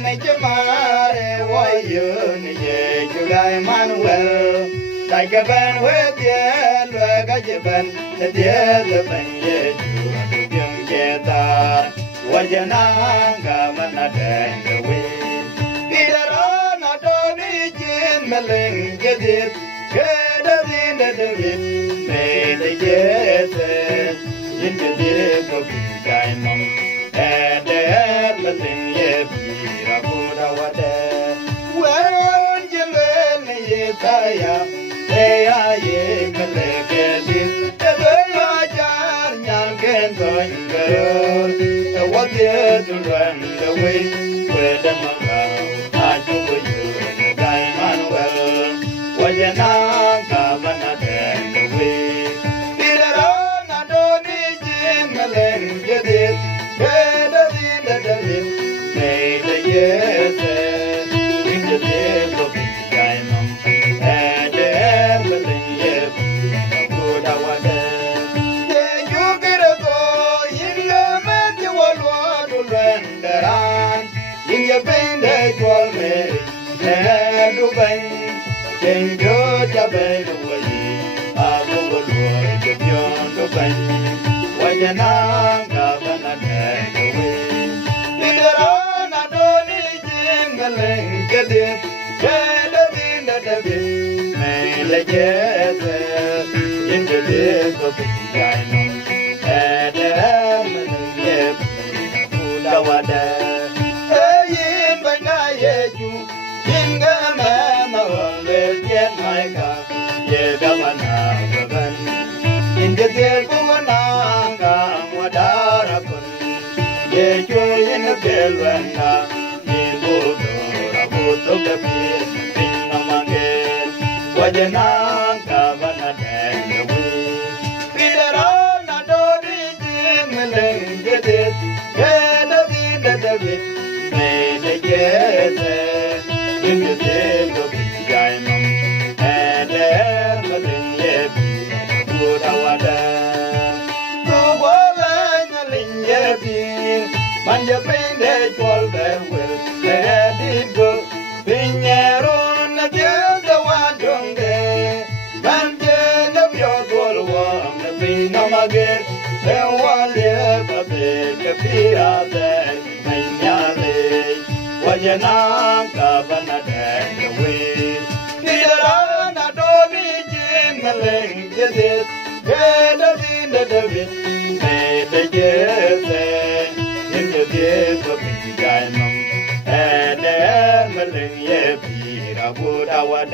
man jamare wayun ye jugai manuel Dagaban with the Lagajaban, the dear Ben ye ju getar Wajananga manadan the way Peter on a doni jin meling get it get in the wind made the yes in the dip of diamond and the everything ye be a good water where you learn ye tire they are ye collected the very jar young and going girl what did to run the way where the mother I do with you the diamond well what you know governor the way Peter on a doni jim and get it better than the wind made the yes in the day of the diamond and everything yes good our day you get a go in the man you want to render on in your pain that you are made and to bang can go to bed away I will work if you're to bang when you're not governor away in the run I don't need jingling get it get in the wind may let yes in the day of the diamond and the element yep Gawada in by night you in the man always get my car yeah Gavana in the day Buananga Wadara yeah you in the Belwanda in Bodora Boto the Pin Pinamage Wajananga Vanada away Peter on a dori jim get it David made a yes in the day of the diamond and everything yet good awada to wala linye manja pende twal will let it go pinyero na the one donge manje na your goal one the pinamage the one live the pira there Wajananga Vanada away. Nidana Doni Jingling get it, better in the wind, made the yes in the days of the diamond, and the Ermeling Yepi, a wood our